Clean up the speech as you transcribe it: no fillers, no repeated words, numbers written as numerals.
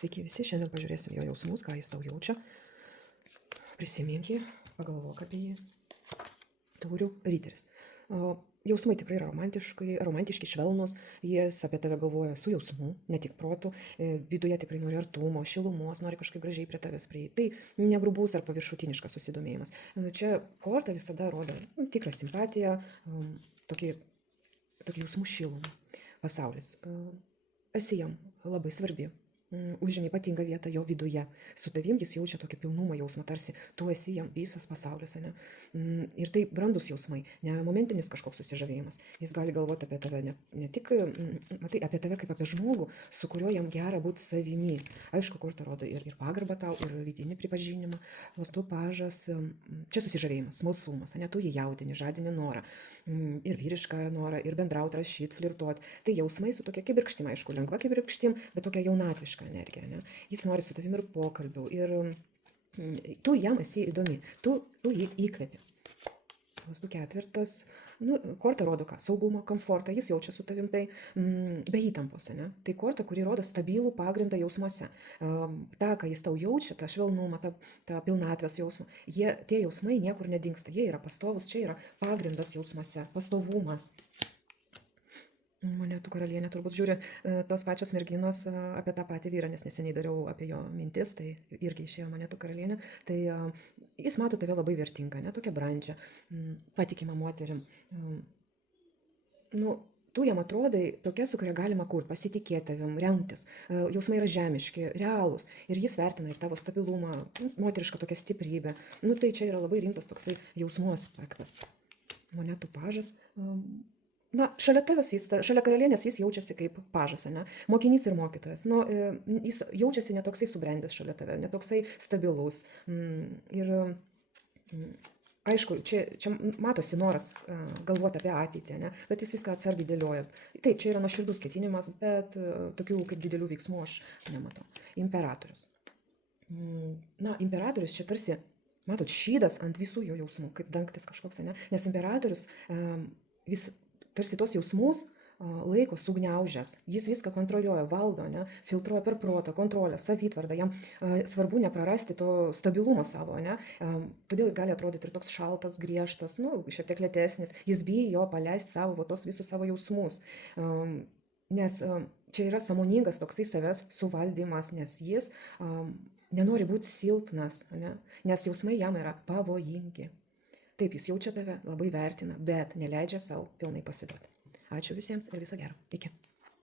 Sveiki visi, šiandien pažiūrėsim jo jausmus, ką jis tau jaučia. Prisimink jį, pagalvok apie jį. Taurių riteris. Jausmai tikrai yra romantiški, švelnus, jis apie tave galvoja su jausmu, ne tik protu, viduje tikrai nori artumo, šilumos, nori kažkaip gražiai prie tavęs prieiti. Tai negrubus ar paviršutiniškas susidomėjimas. Čia korta visada rodo tikrą simpatiją, tokį jausmų šilumą. Pasaulis. Esi jam labai svarbi. Užimi ypatingą vietą jo viduje. Su tavim jis jaučia tokį pilnumo jausmą, tarsi tu esi jam visas pasaulis. Ne? Ir tai brandus jausmai, ne momentinis kažkoks susižavėjimas. Jis gali galvoti apie tave ne tik matai, apie tave kaip apie žmogų, su kuriuo jam gera būti savimi. Aišku, korta rodo ir pagarbą tau, ir vidinį pripažinimą, lastų pažas. Čia susižavėjimas, smalsumas, ne tu jį jaudini, žadini norą. Ir vyrišką norą, ir bendrauti, rašyti, flirtuoti. Tai jausmai su tokia kibirkštim, aišku, lengva kibirkštim, bet tokia jaunatviška energija. Ne? Jis nori su tavimi ir pokalbių, ir tu jam esi įdomi, tu jį įkvepi. Lasdų ketvirtas, korta rodo ką? Saugumą, komfortą, jis jaučia su tavim tai be įtampos. Ne? Tai korta, kuri rodo stabilų pagrindą jausmuose. Ta, ką jis tau jaučia, tą švelnumą, tą pilnatvės jausmą, tie jausmai niekur nedingsta, jie yra pastovus, čia yra pagrindas jausmuose, pastovumas. Monetų karalienė turbūt žiūri tos pačios merginos apie tą patį vyrą, nes neseniai dariau apie jo mintis, tai irgi išėjo monetų karalienė. Tai jis mato tave labai vertingą, ne tokią brandžią, patikimą moterim. Tu jam atrodai tokia, su kuria galima pasitikėti tavim, remtis. Jausmai yra žemiški, realūs. Ir jis vertina ir tavo stabilumą, moterišką tokią stiprybę. Tai čia yra labai rimtas toksai jausmų aspektas. Monetų pažas. Šalia tavęs, šalia karalienės jis jaučiasi kaip pažas, ne? Mokinys ir mokytojas. Jis jaučiasi netoksai subrendęs šalia tave, netoksai stabilus. Ir aišku, čia matosi noras galvoti apie ateitį, ne? Bet jis viską atsargiai dėlioja. Taip, čia yra nuoširdus ketinimas, bet tokių kaip didelių veiksmų aš nematau. Imperatorius. Imperatorius čia tarsi, matot, šydas ant visų jo jausmų, kaip dangtis kažkoks, ne? Nes imperatorius vis tarsi tos jausmus laiko sugniaužęs, jis viską kontroliuoja, valdo, ne? Filtruoja per protą, kontrolę, savitvardą, jam svarbu neprarasti to stabilumo savo, ne? Todėl jis gali atrodyti ir toks šaltas, griežtas, šiek tiek lėtesnis, jis bijo paleisti savo tos visus savo jausmus, nes čia yra sąmoningas toksai savęs suvaldymas, nes jis nenori būti silpnas, ne? Nes jausmai jam yra pavojingi. Taip, jis jaučia tave, labai vertina, bet neleidžia savo pilnai pasiduoti. Ačiū visiems ir viso gero. Iki.